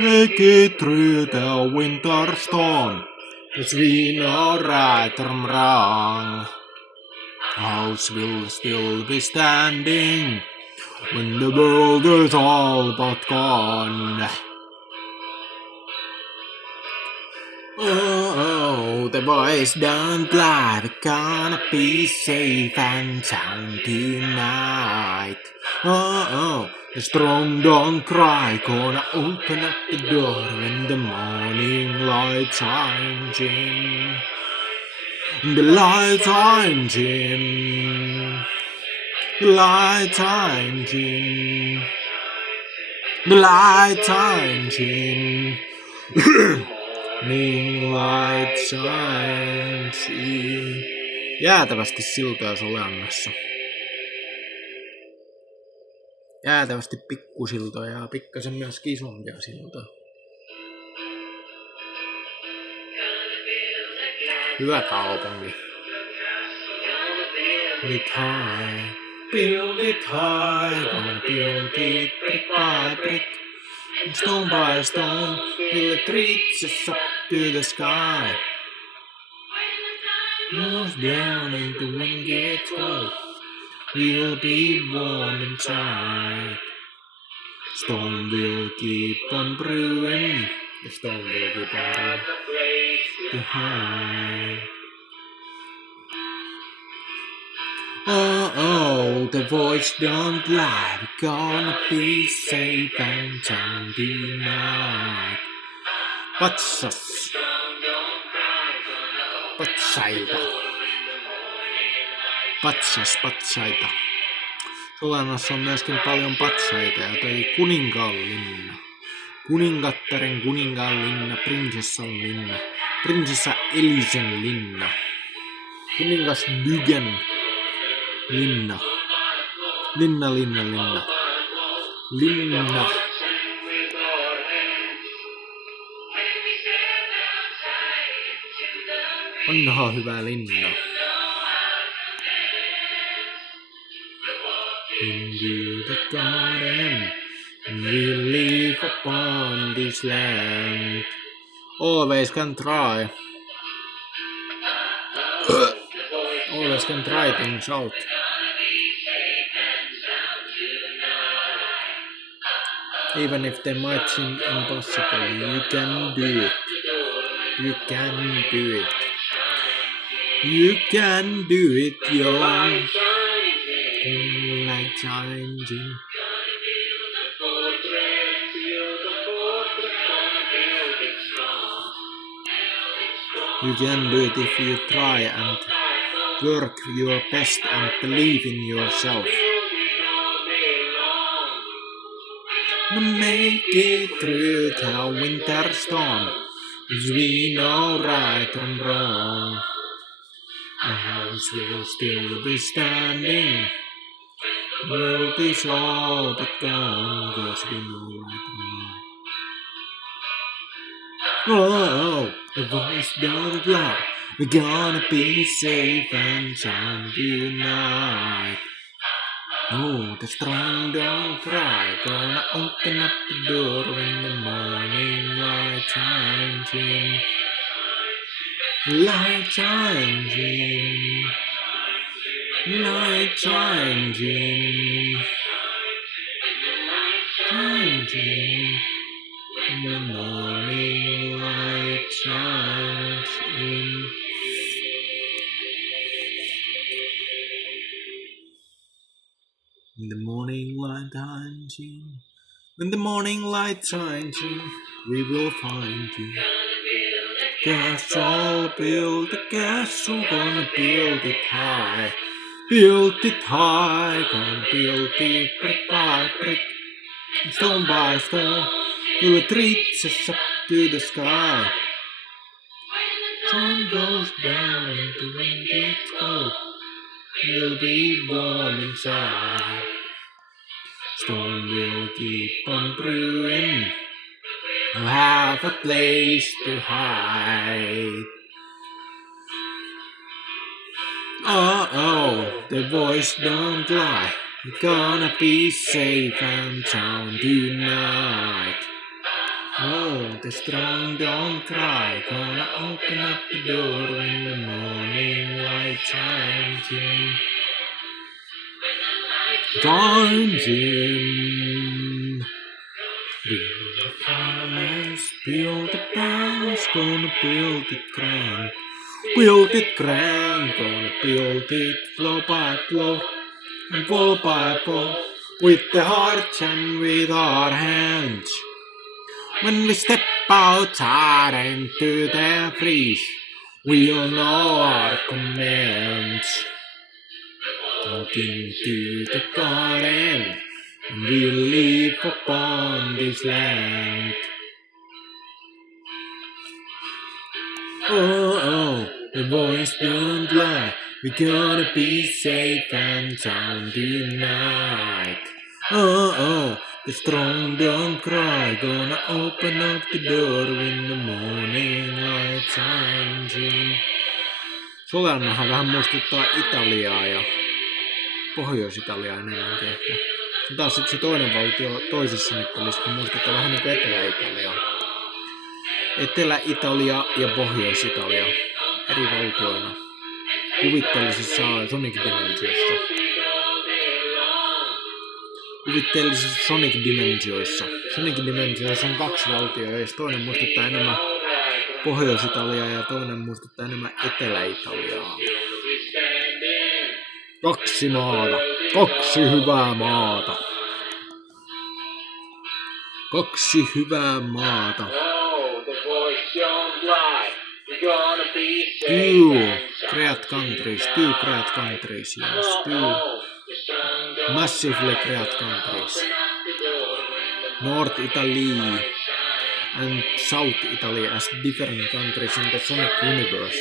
Make it through the winter storm, 'cause we know right from wrong. House will still be standing when the world is all but gone. Oh, the boys don't lie, we're gonna be safe and sound tonight. Oh, the strong don't cry, gonna open up the door when the morning light shines in. The light shines in. The light shines in. The light shines in. Niin light shines in. Jäätävästi siltoja Solennassa. Jäätävästi pikkusiltoja ja pikkasen myös isompia siltoja. Hyvä kaupunki. Build it high, gonna build it brick by brick, stone by stone, till it reaches up to the sky. Moves down and the wind gets cold, we'll be warm inside. Storm will keep on brewing, the storm will keep on brewing behind. Oh, the voice don't lie, we're gonna be safe and sound tonight. Patsas. Patsaita. Patsaita. Solennassa on myöskin paljon patsaita ja toi kuninkaanlinna. Kuningattaren kuninkaanlinna, prinsessan linna, prinsessa Elisen linna, kuningas Dygen linna. Linna. Vanha hyvä linna. Into the garden, and we live upon this land. Always can try. Always can try things out. Even if they might seem impossible, you can do it. You can do it. You can do it, yo. Like challenging. You can do it if you try and work your best and believe in yourself. Make it through the winter storm, 'cause we know right from wrong. The house will still be standing, world is all but gone, 'cause we know right from wrong. Oh, the voice don't lie, we're gonna be safe and sound tonight. Oh, the strong don't cry, gonna open up the door when the morning light shines in. Light shines in. Light shines in. Shines in. And the morning light shines in. When the morning light shines in, when the morning light shines in, we will find you. Castle, build a castle, gonna build it high. Build it high, gonna build it brick by brick, stone by stone, till it reaches up to the sky. Sun goes down and the wind gets cold, we'll be warm inside. Storm will keep on brewing, we'll have a place to hide. Oh, the voice don't lie, we're gonna be safe and sound tonight. Oh, the strong don't cry. Gonna open up the door when the morning light shines in. Joins in. Build the furnace, build the house, gonna build it grand. Build it grand, gonna build it floor by floor and wall by wall. With the heart and with our hands. When we step outside into the breeze, we'll know our commands. Walk into the garden, and we'll live upon this land. Oh, the boys don't lie. We're gonna be safe and sound tonight. Oh, the strong don't cry. Gonna open up the door when the morning light shines in. Solannahan vähän muistuttaa Italiaa ja Pohjois-Italiaa enemmänkin ehkä. Taas sitten se toinen valtio toisessa nippelissä, kun muistuttaa vähän niin kuin Etelä-Italiaa. Etelä-Italia ja Pohjois-Italia eri valtioina kuvitteellisessa Sonic Dimensiossa. Sonic Dimensioissa on kaksi valtioa, ja toinen muistuttaa enemmän Pohjois-Italiaa ja toinen muistuttaa enemmän Etelä-Italiaa. Kaksi maata, kaksi hyvää maata. Kaksi hyvää maata. Two great countries, yes, two massively great countries. North Italy and South Italy as different countries in the Sonic universe.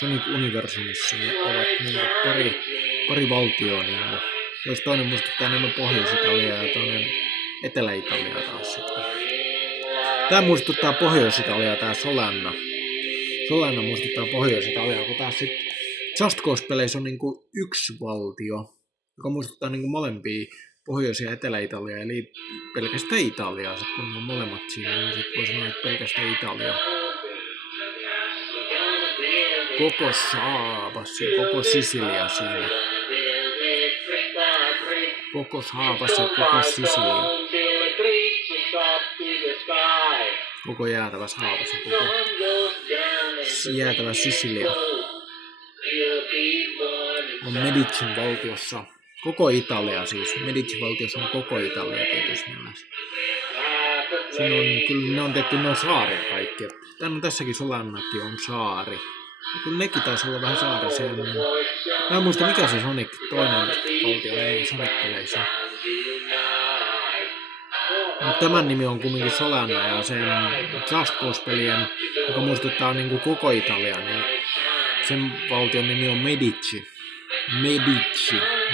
Sonic universumissa ne ovat niin pari valtioa. Niin, jos toinen muistuttaa enemmän Pohjois-Italiaa ja toinen Etelä-Italiaa taas sitten. Tää muistuttaa Pohjois-Italiaa, tää Solanna. Solanna muistuttaa Pohjois-Italiaa, kun taas sitten Just Cause-peleissä on niinku yksi valtio, joka muistuttaa niinku molempia Pohjois- ja Etelä-Italiaa, eli pelkästään Italiaa. Sitten kun on molemmat siinä, niin sitten voi sanoa, että pelkästään Italiaa. Koko Saabas ja koko Sisilia siinä. Koko Saabas ja koko Sisilia. Koko jäätävä Saabas ja koko jäätävä Sisilia. On Medicin valtiossa. Koko Italia siis. Medicin valtiossa on koko Italia tietysti mielessä. Siinä on, kyllä ne on tehty noin saaria kaikki. Tässäkin Solannakin on saari. Ja kyllä nekin taisi olla vähän saarisia. Mä en muista mikä se Sonic toinen valtio ei Sonic-peleissä. Tämän nimi on kumminkin Solanna ja sen Just Cause-pelien, joka muistuttaa niin kuin koko Italia, niin sen valtion nimi on Medici.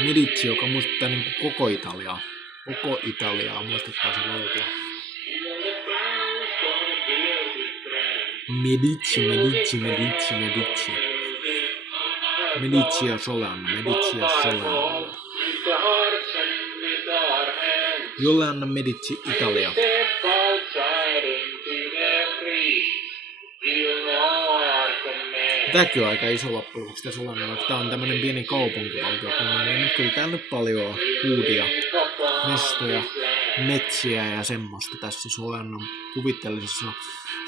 Medici, joka muistuttaa niin kuin koko Italiaa. Koko Italiaa muistuttaa se valtio. Medici ja Solanna. Jolle Medici Italia. Tämäkin on aika iso loppujen lopuksi tässä Solanna, vaikka tää on tämmönen pieni kaupunkivaltio. Niin nyt kyllä täällä nyt paljon huudia, mestoja, metsiä ja semmoista tässä Solannan kuvitteellisessa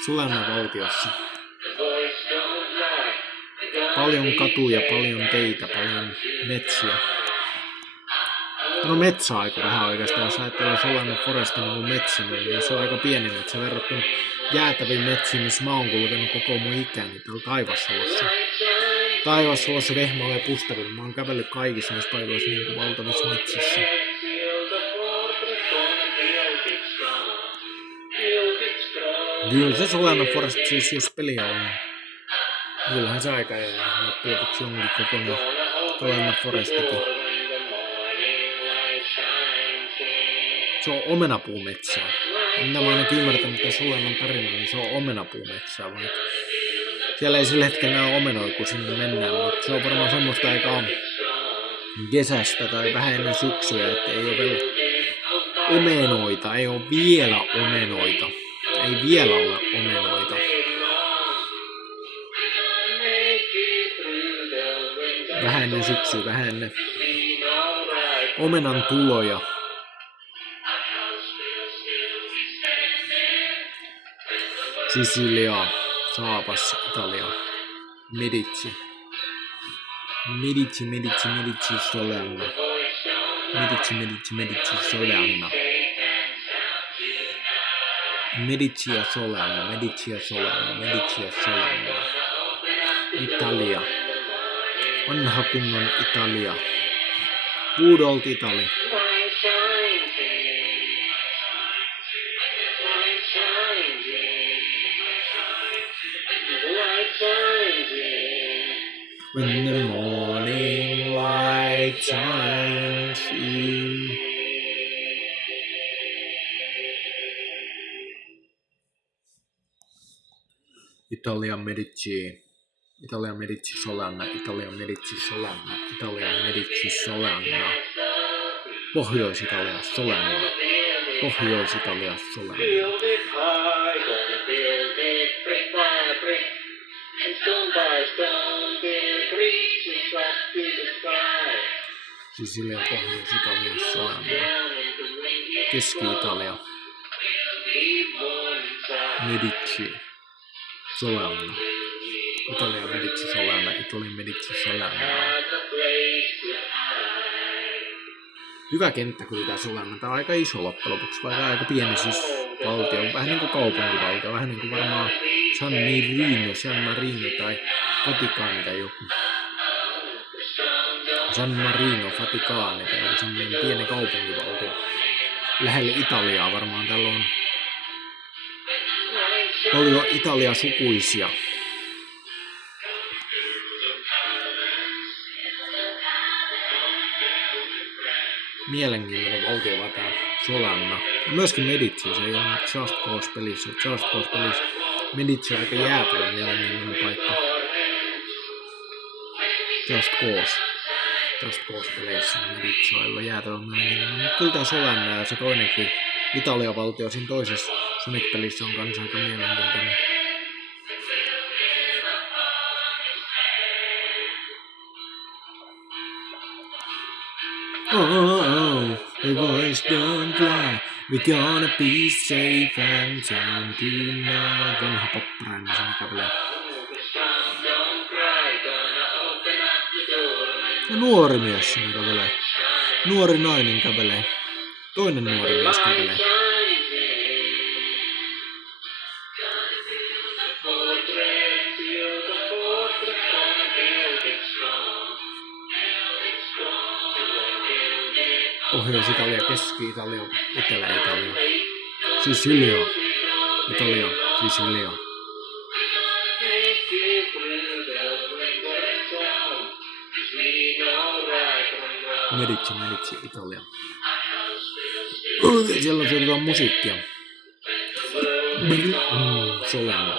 Solannan valtiossa. Paljon katuja, paljon teitä, paljon metsiä. No metsä on aika vähän oikeastaan, jos ajattelee Solannan Forestin niin metsä, niin se on aika pieni metsä verrattuna jäätäviin metsiin, missä mä oon kulkenut koko mun ikäni täällä Taivassalossa. Taivassalossa, Vehmaalla ja Pustavilla. Mä oon kävellyt kaikissa näissä paikoissa niin kuin valtavissa metsissä. Kyllä se Solannan Forest siis, jos peliä on. Kyllähän se aika ei lopuksi onkin kokonaan Solannan Forestikin. Se on omenapuumetsää. Minä olen ainakin ymmärtänyt, että Solannan tarina, niin se on omenapuumetsää. Siellä ei sillä hetkellä ole omenoja, kun sinne mennään, mutta se on varmaan semmoista aikaa kesästä tai vähän ennen syksyä, että ei ole vielä omenoita, ei ole vielä omenoita. Ei vielä ole omenoita. Vähän ennen syksyä, vähän ennen omenan tuloja. Sicilia, saapas Italia, Medici, Solanna, Medici, Solanna, Medici ja Solanna, Italia, vanha kunnon Italia, good old Italy. When the morning light shines in. Italia Medici Solanna. Pohjois-Italia Solanna. Sicilia, Pohjois-Italia Solanna. Keski-Italia Medici Solanna. Italia Medici Solanna. Hyvä kenttä kyllä tää Solanna. Tää on aika iso loppujen lopuksi, vaikka aika pieni siis valtio. Vähän niinku kaupunkivaltio, vähän niinku varmaan San Marino tai Vatikaani tai joku. San Marino, Vatikaani tai joku semmoinen pieni kaupunkivaltio. Lähelle Italiaa varmaan täällä on paljon Italia-sukuisia. Mielenkiintoinen valtio vaan tää Solanna. Ja myöskin Medici, se ei ole Just Cause-pelissä. Medici on aika jäätävän mielenkiintoinen paikka. Just Cause-peleissä Medici on aivan jäätävän mielenkiintoinen. Mutta kyllä tää Solanna ja se toinenkin Italia-valtio siinä toisessa Sonic-pelissä on kans aika mielenkiintoinen. Oh, the voice don't lie. We're gonna be safe and sound tonight. Vanha popprainen sen kävelee. Ja nuori mies sinne kävelee. Nuori nainen kävelee. Toinen nuori mies kävelee. Pohjois-Italia, Keski-Italia, Etelä-Italia, Sicilia, Italia, Sicilia. Medici, Italia. Siellä on jotain musiikkia. Solanna.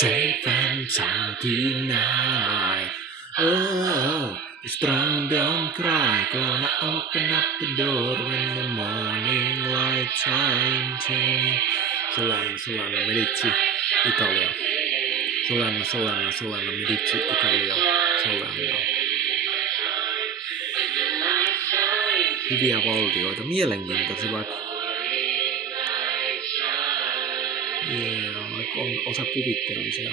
Safe and sound tonight. Oh, the strong don't cry. Gonna open up the door when the morning light shines in. Solanna, Medici, Italia. Solanna, Medici, Italia. Solanna. Hyviä valtioita, mielenkiintoisia vaikka. On osa kuvitteellisia.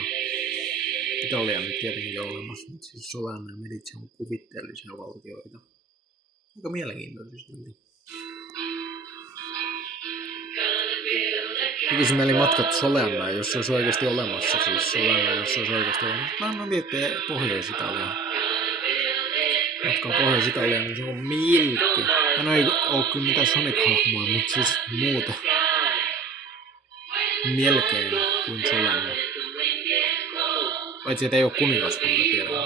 Italia nyt tietenkin olemassa, mutta siis Solanna ja Medici on kuvitteellisia valtioita. Aika mielenkiintoisesti. Tekisi mieli matkat Solannaan, jos se olisi oikeasti olemassa. Siis Solanna, jos se olisi oikeasti olemassa. Mä miettiä Pohjois-Italiaa. Matkaa Pohjois-Italiaan, niin se on milkki. Mä ei oo kyllä mitään Sonic-hahmoja, mutta siis muuta. Melkein kuin Solanna. Paitsi että ei oo kuningaskunta tietenkään.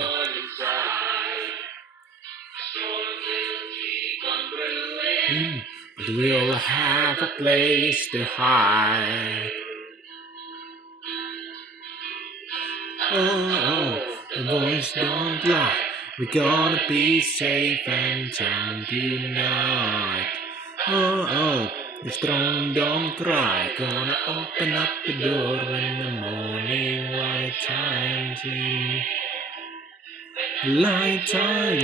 But we'll have a place to hide. Oh, the voice don't lie. We're gonna be safe and sound tonight. Oh, oh, the strong don't cry. Gonna open up the door when the morning light shines in. Light shines.